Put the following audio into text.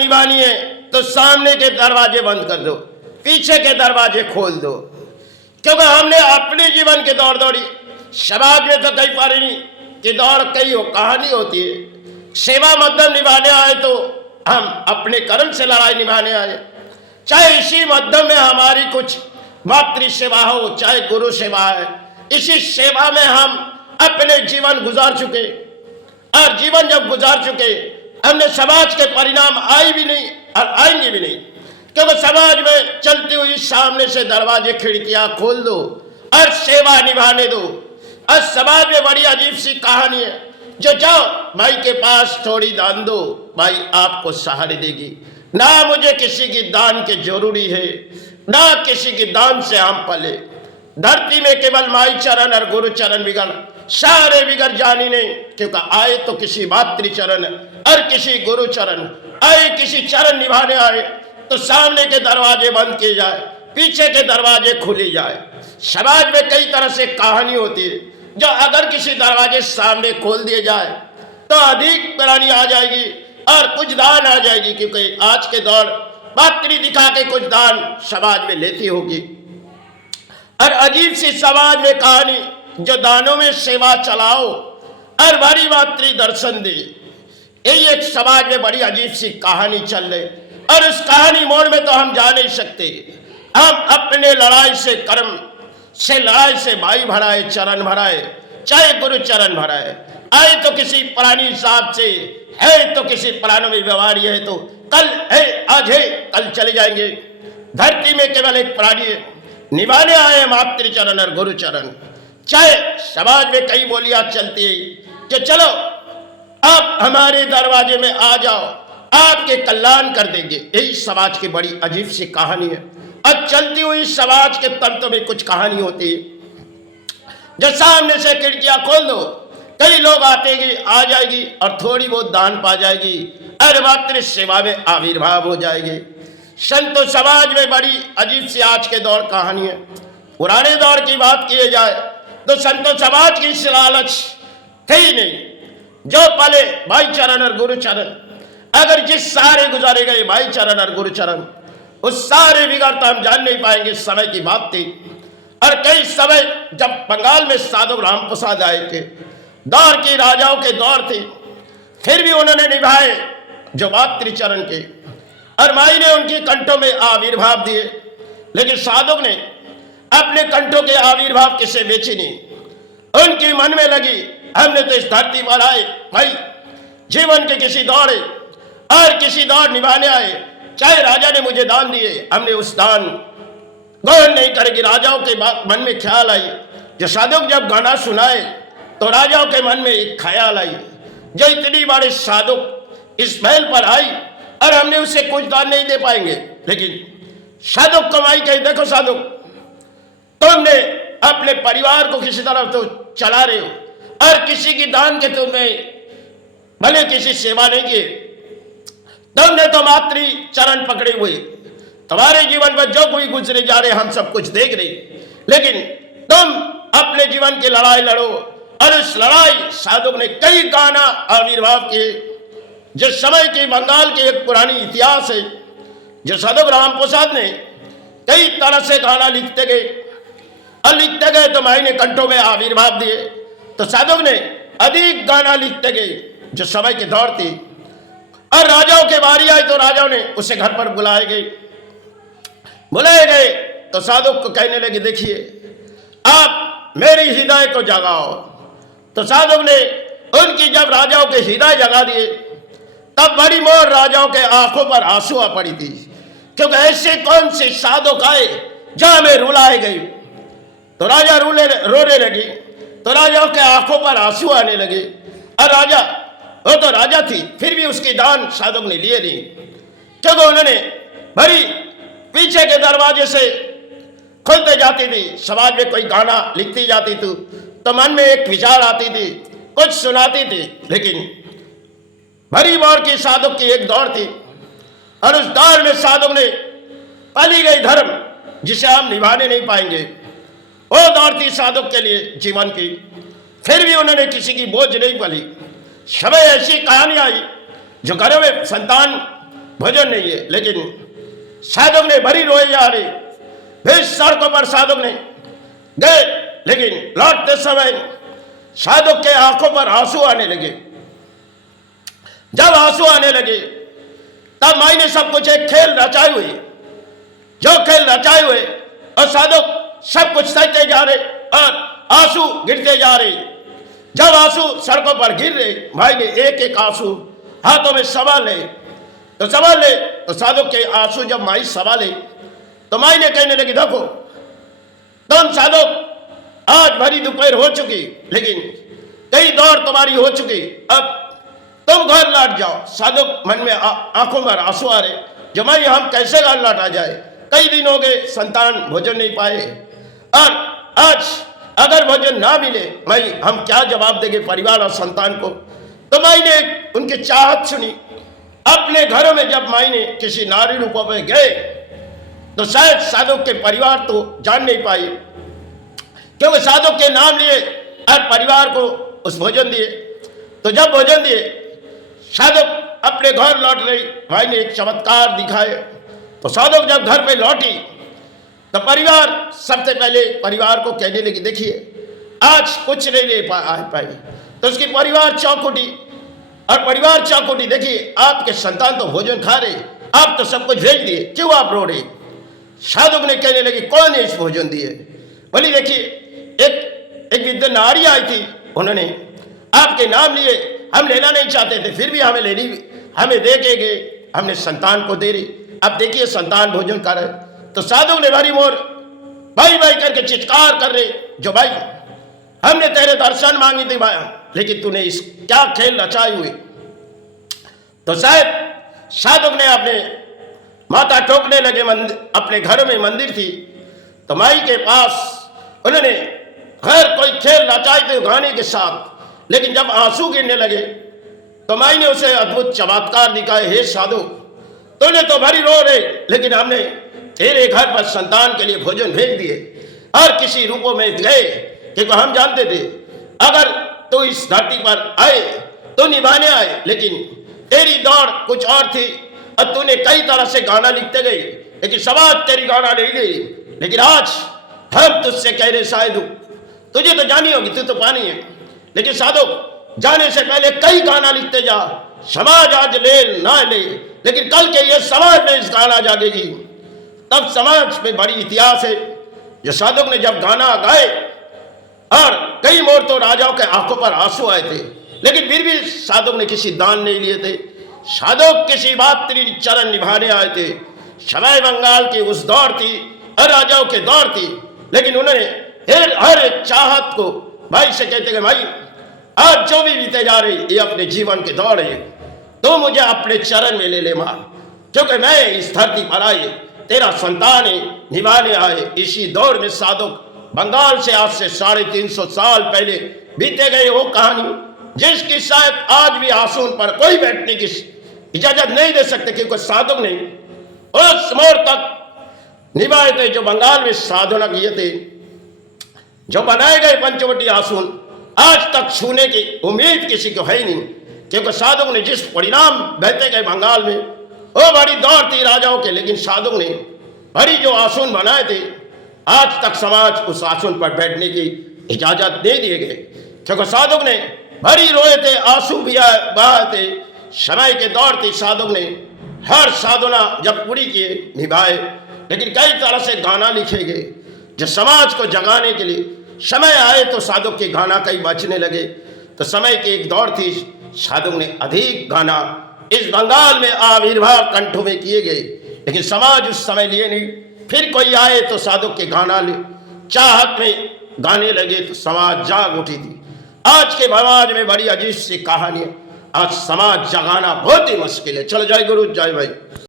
निभानी है तो सामने के दरवाजे बंद कर दो, पीछे के दरवाजे खोल दो। क्योंकि हमने अपने जीवन की दौड़ दौड़ी, समाज में तो कई पारी की दौड़ कई कहानी होती है। सेवा मध्यम निभाने आए तो हम अपने कर्म से लड़ाई निभाने आए, चाहे इसी मध्यम में हमारी कुछ मातृ सेवा हो, चाहे गुरु सेवा है, इसी सेवा में हम अपने जीवन गुजार चुके। और जीवन जब गुजार चुके, हमने समाज के परिणाम आए भी नहीं और आएंगे भी नहीं। क्योंकि समाज में चलती हुई सामने से दरवाजे खिड़कियां खोल दो और सेवा निभाने दो। और समाज में बड़ी अजीब सी कहानी है, जो जाओ भाई के पास थोड़ी दान दो, भाई आपको सहारे देगी। ना मुझे किसी की दान की जरूरी है, ना किसी की दान से हम पले। धरती में केवल माई चरण और गुरु चरण बिगड़, सारे बिगड़ जानी नहीं। क्योंकि आए तो किसी मातृ चरण और किसी गुरु चरण, आए किसी चरण निभाने आए तो सामने के दरवाजे बंद किए जाए, पीछे के दरवाजे खुले जाए। समाज में कई तरह से कहानी होती है, जो अगर किसी दरवाजे सामने खोल दिए जाए तो अधिक प्राणी आ जाएगी और कुछ दान आ जाएगी। क्योंकि आज के दौर मातृ दिखा के कुछ दान समाज में लेती होगी। और अजीब सी समाज में कहानी, जो दानों में सेवा चलाओ और बड़ी मातृ दर्शन दे, यही एक समाज में बड़ी अजीब सी कहानी चल रही। और उस कहानी मोड़ में तो हम जा नहीं सकते। हम अपने लड़ाई से कर्म से, लड़ाई से भाई भराए, चरण भराए, चाहे गुरु चरण भराए। आए तो किसी प्राणी हिसाब से है, तो किसी प्राणों में बीमारी है तो कल है, आज है, कल चले जाएंगे। धरती में केवल एक प्राणी है, निभाने आए मातृ चरण और गुरु चरण। चाहे समाज में कई बोलियां चलती है कि चलो आप हमारे दरवाजे में आ जाओ, आपके कल्याण कर देंगे। यही समाज की बड़ी अजीब सी कहानी है। अब चलती हुई समाज के तंत्र में कुछ कहानी होती है, जो सामने से खिड़कियां खोल दो, कई लोग आतेगी, आ जाएगी और थोड़ी बहुत दान पा जाएगी और मातृ सेवा में आविर्भाव हो जाएगी। संतो समाज में बड़ी अजीब सी आज के दौर कहानी है। पुराने दौर की बात की जाए तो संतो समाज की इस लालच थे ही नहीं। जो पले भाई चरण और गुरु चरण, अगर जिस सारे गुजारे गए भाई चरण और गुरु चरण, उस सारे बिगड़ तो हम जान नहीं पाएंगे। समय की बात थी। और कई समय जब बंगाल में साधु राम प्रसाद आए थे, दौर की राजाओं के दौर थे, फिर भी उन्होंने निभाए जो मातृ चरण के, और माई ने उनकी कंठों में आविर्भाव दिए। लेकिन साधु ने अपने कंठों के आविर्भाव किसे बेचे नहीं। उनकी मन में लगी, हमने तो इस धरती पर आए भाई जीवन के किसी दौड़ और किसी दौड़ निभाने आए। चाहे राजा ने मुझे दान दिए, हमने उस दान ग्रहण नहीं करेगी। राजाओं के मन में ख्याल आई, जो साधु जब गाना सुनाए तो राजाओं के मन में एक ख्याल आई, जो इतनी बड़ी साधु इस महल पर आई और हमने उसे कुछ दान नहीं दे पाएंगे। लेकिन साधु कमाई कही, देखो साधु तुमने अपने परिवार को किसी तरफ तो चला रहे हो और किसी की दान के तुमने भले किसी सेवा नहीं की, तुमने तो मातृ चरण पकड़े हुए, तुम्हारे जीवन में जो कोई गुजरे जा रहे हम सब कुछ देख रहे, लेकिन तुम अपने जीवन की लड़ाई लड़ो। और उस लड़ाई साधु ने कई गाना आविर्भाव किए। जिस समय की बंगाल की एक पुरानी इतिहास है, जो साधु राम प्रसाद ने कई तरह से गाना लिखते गए और लिखते गए तो माई ने कंठों में आविर्भाव दिए। तो साधु ने अधिक गाना लिखते गए, जो समय की दौर थी। और राजाओं के बारी आई तो राजाओं ने उसे घर पर बुलाए गए तो साधु को कहने लगे, देखिए आप मेरी हृदय को जगाओ। तो साधु ने उनकी जब राजाओं के हृदय जगा दिए, तब बड़ी मोर राजाओं के आंखों पर आंसू आ पड़ी थी। क्योंकि ऐसे कौन से साधु आए जहां में रुलाए गई। तो राजा रोने लगी, तो राजाओं के आंखों पर आंसू आने लगे। और राजा, वो तो राजा थी, फिर भी उसकी दान साधु ने लिए नहीं। क्योंकि उन्होंने भरी पीछे के दरवाजे से खुलते जाती थी। समाज में कोई गाना लिखती जाती थी तो मन में एक विचार आती थी, कुछ सुनाती थी। लेकिन भरी मोर की साधु की एक दौड़ थी, और उस दौड़ में साधु ने पाली गई धर्म जिसे हम निभाने नहीं पाएंगे, वो दौड़ थी साधु के लिए जीवन की। फिर भी उन्होंने किसी की बोझ नहीं पली। समय ऐसी कहानी आई, जो घरों में संतान भोजन नहीं है। लेकिन साधक ने भरी रोए जा रही, फिर सड़कों पर साधक ने गए, लेकिन लौटते समय साधक के आंखों पर आंसू आने लगे। जब आंसू आने लगे तब माई ने सब कुछ एक खेल रचाए हुए, जो खेल रचाए हुए, और साधक सब कुछ सहते जा रहे और आंसू गिरते जा रहे। जब आंसू सड़कों पर गिर रहे, भाई ने एक एक आंसू हाथों में संभाले तो साधक के आंसू जब माई संभाले तो माई ने कहने लगी, देखो तुम साधक आज भरी दोपहर हो चुकी, लेकिन कई दौड़ तुम्हारी हो चुकी, अब तुम घर लौट जाओ। साधक मन में आंखों में आंसू आ रहे, जो माई हम कैसे घर लौटा जाए, कई दिन हो गए संतान भोजन नहीं पाए, और आज अगर भोजन ना मिले माई हम क्या जवाब देंगे परिवार और संतान को। तो माई ने उनकी चाहत सुनी। अपने घरों में जब माई ने किसी नारी रूपों में गए तो शायद साधक के परिवार तो जान नहीं पाई, क्योंकि साधक के नाम लिए और परिवार को उस भोजन दिए। तो जब भोजन दिए साधक अपने घर लौट रही, भाई ने एक चमत्कार दिखाए। तो साधक जब घर पे लौटी तो परिवार सबसे पहले परिवार को कहने लगी, देखिए आज कुछ नहीं ले पाई। तो उसकी परिवार चौंक उठी, और परिवार चौंक उठी, देखिए आपके संतान तो भोजन खा रहे, आप तो सब कुछ भेज दिए, क्यों आप रो रहे। साधक ने कहने लगी, कौन है इस भोजन दिए। बोली देखिए एक विद्या नारी आई थी, उन्होंने आपके नाम लिए, हम लेना नहीं चाहते थे, फिर भी हमें दे के गए, हमने संतान को दे रही, अब देखिए संतान भोजन कर रहे। तो साधु ने भारी मोर भाई भाई करके चित्कार कर रहे, जो भाई हमने तेरे दर्शन मांगे थे भाई, लेकिन तूने इस क्या खेल रचाए हुए। तो शायद साधु ने अपने माता टोकने लगे, अपने घर में मंदिर थी तो माई के पास उन्होंने घर कोई खेल रचाए थे गाने के साथ, लेकिन जब आंसू गिरने लगे तो माई ने उसे अद्भुत चमत्कार दिखाए, हे साधु तूने तो भरी रो रहे, लेकिन हमने तेरे घर पर संतान के लिए भोजन भेज दिए, और किसी रूपों में गए, क्योंकि हम जानते थे अगर तू इस धरती पर आए तो निभाने आए, लेकिन तेरी दौड़ कुछ और थी, और तूने कई तरह से गाना लिखते गए, लेकिन समाज तेरी गाना नहीं ली। लेकिन आज हम तुझसे कह रहे साधु, तुझे तो जानी होगी, तू तो पानी है, लेकिन साधु जाने से पहले कई गाना लिखते जा। समाज आज ले ना ले, लेकिन कल के ये समाज में इस गाना जागेगी, तब समाज में बड़ी इतिहास है। जो साधु ने जब गाना गाए, और कई मोर तो राजाओं के आंखों पर आंसू आए थे, लेकिन फिर भी साधु ने किसी दान नहीं लिए थे। साधु किसी मातृ चरण निभाने आए थे। समय बंगाल की उस दौर थी और राजाओं के दौर थी, लेकिन उन्होंने हर एक चाहत को भाई से कहते कि भाई आज जो भी बीते जा रही ये अपने जीवन के दौर है, तो मुझे अपने चरण में ले ले मां, क्योंकि मैं इस धरती पर आई तेरा संतान है, निभाने आए। इसी दौर में साधु बंगाल से आज से 350 साल पहले बीते गए वो कहानी, जिसकी शायद आज भी आसून पर कोई बैठने की इजाजत नहीं दे सकते, क्योंकि साधु ने उस मोड़ तक निभाए थे जो बंगाल में साधना किए थे। जो बनाए गए पंचवटी आसून आज तक छूने की उम्मीद किसी को है ही नहीं, क्योंकि साधु ने जिस परिणाम बहते गए बंगाल में, वो बड़ी दौड़ थी राजाओं के, लेकिन साधु ने बड़ी जो आसून बनाए थे, आज तक समाज उस आसून पर बैठने की इजाजत नहीं दिए गए, क्योंकि साधु ने बड़ी रोए थे, आंसू भी बहाए थे। समय के दौर थी, साधु ने हर साधना जब पूरी किए निभाए, लेकिन कई तरह से गाना लिखे गए जो समाज को जगाने के लिए। समय आए तो साधु के गाना कई बचने लगे, तो समय की एक दौर थी, साधु ने अधिक गाना इस बंगाल में आविर्भाव कंठों में किए गए, लेकिन समाज उस समय लिए नहीं। फिर कोई आए तो साधु के गाना ले चाहत में गाने लगे, तो समाज जाग उठी थी। आज के समाज में बड़ी अजीब सी कहानी है, आज समाज जगाना बहुत ही मुश्किल है। चलो जय गुरु जय भाई।